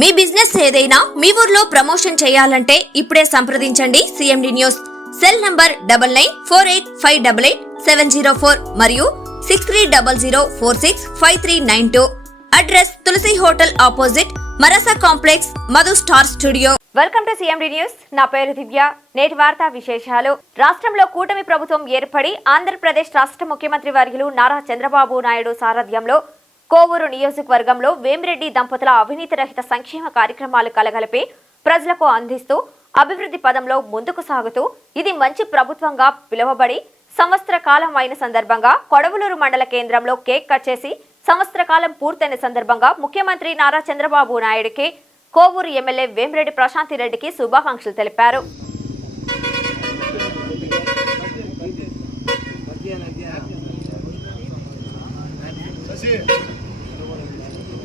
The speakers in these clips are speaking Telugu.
మీ బిజినెస్ ఏదైనా మీ ఊర్లో ప్రమోషన్ చేయాలంటే ఇప్పుడే సంప్రదించండి CMD news cell number double nine four eight five double eight seven zero four మరియు six three double zero four six five three nine two. Address Tulasi hotel opposite మరసా complex Madhu star studio. Welcome to CMD news నా పేరు దివ్య. నేటి వార్తా విశేషాలు. రాష్ట్రంలో కూటమి ప్రభుత్వం ఏర్పడి ఆంధ్రప్రదేశ్ రాష్ట్ర ముఖ్యమంత్రి వర్యులు నారా చంద్రబాబు నాయుడు సారథ్యంలో కోవూరు నియోజకవర్గంలో వేమిరెడ్డి దంపతుల అవినీతి రహిత సంక్షేమ కార్యక్రమాలు కలగలిపి ప్రజలకు అందిస్తూ అభివృద్ధి పదంలో ముందుకు సాగుతూ ఇది మంచి ప్రభుత్వంగా పిలువబడి సంవత్సర కాలం అయిన సందర్భంగా కొడవలూరు మండల కేంద్రంలో కేక్ కట్ చేసి సంవత్సర కాలం పూర్తయిన సందర్భంగా ముఖ్యమంత్రి నారా చంద్రబాబు నాయుడికి కోవూరు ఎమ్మెల్యే వేమిరెడ్డి ప్రశాంతి రెడ్డికి శుభాకాంక్షలు తెలిపారు.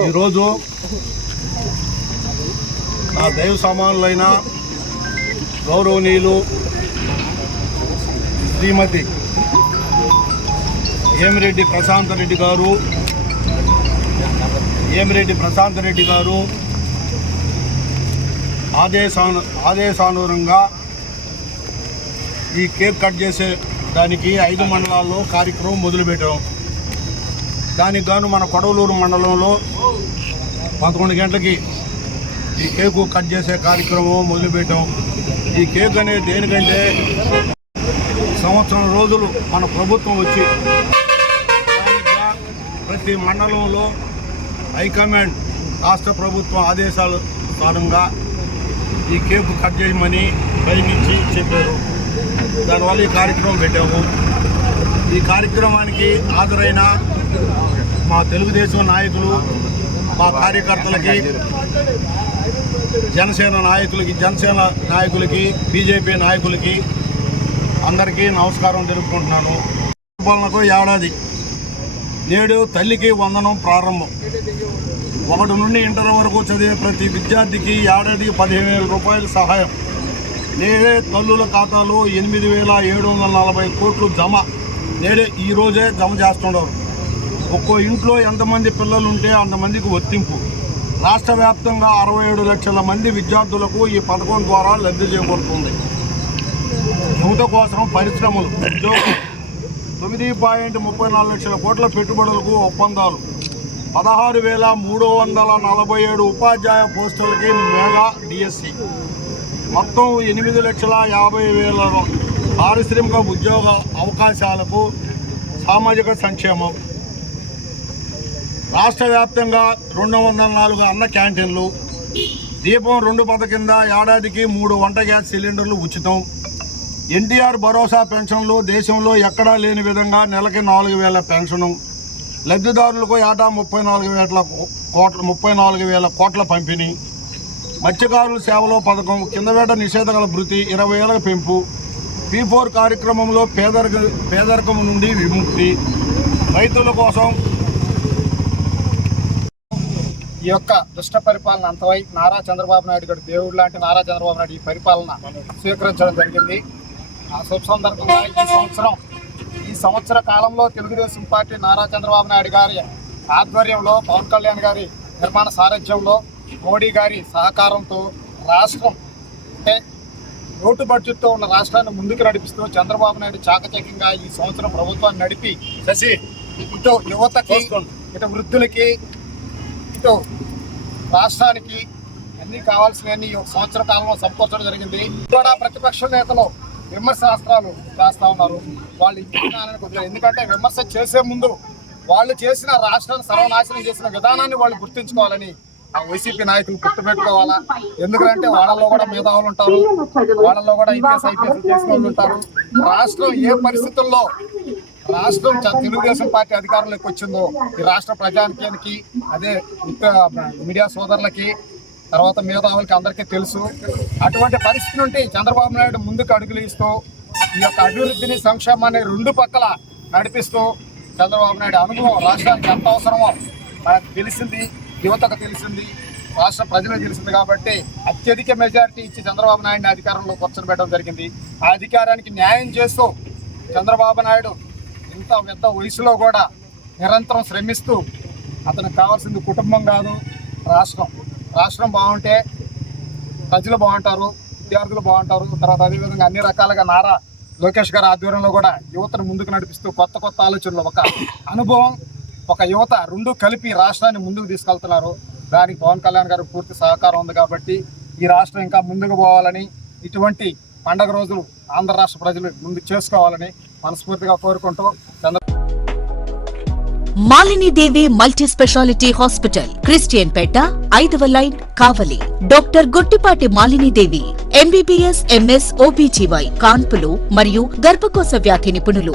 ఈరోజు నా దైవ సామానులైన గౌరవనీయులు శ్రీమతి ఏమిరెడ్డి ప్రశాంత్ రెడ్డి గారు ఏమిరెడ్డి ప్రశాంత్ రెడ్డి గారు ఆదేశాను ఆదేశానురంగా ఈ కేక్ కట్ చేసే దానికి ఐదు మండలాల్లో కార్యక్రమం మొదలుపెట్టాం. దానికి గాను మన కొడవలూరు మండలంలో పదకొండు గంటలకి ఈ కేకు కట్ చేసే కార్యక్రమం మొదలుపెట్టాం. ఈ కేక్ అనేది దేనికంటే సంవత్సరం రోజులు మన ప్రభుత్వం వచ్చి ప్రతి మండలంలో హైకమాండ్ రాష్ట్ర ప్రభుత్వం ఆదేశాల కారణంగా ఈ కేకు కట్ చేయమని ప్రయత్నించి చెప్పారు. దానివల్ల ఈ కార్యక్రమం పెట్టాము. ఈ కార్యక్రమానికి హాజరైన మా తెలుగుదేశం నాయకులు మా కార్యకర్తలకి జనసేన నాయకులకి జనసేన నాయకులకి బీజేపీ నాయకులకి అందరికీ నమస్కారం తెలుపుకుంటున్నాను. పరిపాలనకు ఏడాది నేడు తల్లికి వందనం ప్రారంభం. ఒకటి నుండి ఇంటర్ వరకు చదివే ప్రతి విద్యార్థికి ఏడాదికి పదిహేను రూపాయల సహాయం. నేడే తల్లుల ఖాతాలో ఎనిమిది వేల ఏడు వందల నలభై కోట్లు జమ. నేడే ఈరోజే జమ చేస్తున్నారు ఒక్కో ఇంట్లో ఎంతమంది పిల్లలు ఉంటే అంతమందికి వర్తింపు రాష్ట్ర వ్యాప్తంగా అరవై ఏడు లక్షల మంది విద్యార్థులకు ఈ పథకం ద్వారా లబ్ధి చేకూరుతుంది. యువత కోసం పరిశ్రమలు ఉద్యోగం తొమ్మిది పాయింట్ ముప్పై నాలుగు లక్షల కోట్ల పెట్టుబడులకు ఒప్పందాలు. పదహారు వేల మూడు వందల నలభై ఏడు ఉపాధ్యాయ పోస్టులకి మెగా డిఎస్సి. మొత్తం ఎనిమిది లక్షల యాభై వేల పారిశ్రామిక ఉద్యోగ అవకాశాలకు సామాజిక సంక్షేమం. రాష్ట్ర వ్యాప్తంగా రెండు వందల నాలుగు అన్న క్యాంటీన్లు. దీపం రెండు పద కింద ఏడాదికి మూడు వంట గ్యాస్ సిలిండర్లు ఉచితం. ఎన్టీఆర్ భరోసా పెన్షన్లు దేశంలో ఎక్కడా లేని విధంగా నెలకి నాలుగు వేల పెన్షను. లబ్ధిదారులకు ఏటా ముప్పై నాలుగు వేల కోట్ల ముప్పై నాలుగు వేల కోట్ల పంపిణీ. మత్స్యకారుల సేవలో పథకం కింద వేట నిషేధగల భృతి ఇరవై ఏళ్ళ పెంపు. పీ ఫోర్ కార్యక్రమంలో పేదరిక పేదరికం నుండి విముక్తి. రైతుల కోసం ఈ యొక్క దుష్ట పరిపాలన అంతవై నారా చంద్రబాబు నాయుడు గారు దేవుడు లాంటి నారా చంద్రబాబు నాయుడు ఈ పరిపాలన స్వీకరించడం జరిగింది. ఆ శుభ సందర్భంగా ఈ సంవత్సరం ఈ సంవత్సర కాలంలో తెలుగుదేశం పార్టీ నారా చంద్రబాబు నాయుడు గారి ఆధ్వర్యంలో పవన్ కళ్యాణ్ గారి నిర్మాణ సారథ్యంలో మోడీ గారి సహకారంతో రాష్ట్రం అంటే లోటు బడ్జెట్తో ఉన్న రాష్ట్రాన్ని ముందుకు నడిపిస్తూ చంద్రబాబు నాయుడు చాకచక్యంగా ఈ సంవత్సరం ప్రభుత్వాన్ని నడిపి శశి ఇటు యువతకి ఇటు వృద్ధులకి ఇటు రాష్ట్రానికి అన్ని కావాల్సినవన్నీ ఈ ఒక సంవత్సర కాలంలో సమకూర్చడం జరిగింది. కూడా ప్రతిపక్ష నేతలు విమర్శాస్త్రాలు చేస్తా ఉన్నారు. వాళ్ళు ఇంటికి కుదరదు ఎందుకంటే విమర్శ చేసే ముందు వాళ్ళు చేసిన రాష్ట్రాన్ని సర్వనాశనం చేసిన విధానాన్ని వాళ్ళు గుర్తుంచుకోవాలని ఆ వైసీపీ నాయకులు గుర్తుపెట్టుకోవాలా? ఎందుకంటే వాళ్ళలో కూడా మేధావులు ఉంటారు. వాళ్ళలో కూడా ఐపీఎస్ ఐపీఎస్ చేసిన వాళ్ళు ఉంటారు. రాష్ట్రం ఏ పరిస్థితుల్లో రాష్ట్రం చ- తెలుగుదేశం పార్టీ అధికారంలోకి వచ్చిందో ఈ రాష్ట్ర ప్రజానికానికి అదే మీడియా సోదరులకి తర్వాత మేధావులకి అందరికీ తెలుసు. అటువంటి పరిస్థితి నుండి చంద్రబాబు నాయుడు ముందుకు అడుగులు ఇస్తూ ఈ యొక్క అభివృద్ధిని సంక్షేమాన్ని రెండు పక్కల నడిపిస్తూ చంద్రబాబు నాయుడు అనుభవం రాష్ట్రానికి ఎంత అవసరమో మనకు తెలిసింది. యువతకు తెలిసింది రాష్ట్ర ప్రజలకు తెలిసింది కాబట్టి అత్యధిక మెజారిటీ ఇచ్చి చంద్రబాబు నాయుడిని అధికారంలో కూర్చొని జరిగింది. ఆ అధికారానికి న్యాయం చేస్తూ చంద్రబాబు నాయుడు ఇంత పెద్ద వయసులో కూడా నిరంతరం శ్రమిస్తూ అతనికి కావాల్సింది కుటుంబం కాదు రాష్ట్రం. రాష్ట్రం బాగుంటే ప్రజలు బాగుంటారు విద్యార్థులు బాగుంటారు. తర్వాత అదేవిధంగా అన్ని రకాలుగా నారా లోకేష్ గారి ఆధ్వర్యంలో కూడా యువతను ముందుకు నడిపిస్తూ కొత్త కొత్త ఆలోచనలు ఒక అనుభవం ఒక యువత రెండు కలిపి రాష్ట్రాన్ని ముందుకు తీసుకెళ్తున్నారు. దానికి పవన్ కళ్యాణ్ గారు పూర్తి సహకారం ఉంది కాబట్టి ఈ రాష్ట్రం ఇంకా ముందుకు పోవాలని ఇటువంటి పండగ రోజులు ఆంధ్ర రాష్ట్ర ప్రజలు ముందు చేసుకోవాలని మనస్ఫూర్తిగా కోరుకుంటూ Chandra Malinidevi multi speciality hospital Christian Peta ఐదవ line Kavali. Doctor Guttipati Malinidevi MBBS MS OBGY కాన్పులు మరియు గర్భకోశ వ్యాధి నిపుణులు.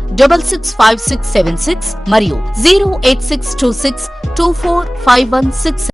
double six five six seven six మరియు zero eight six two six two four five one six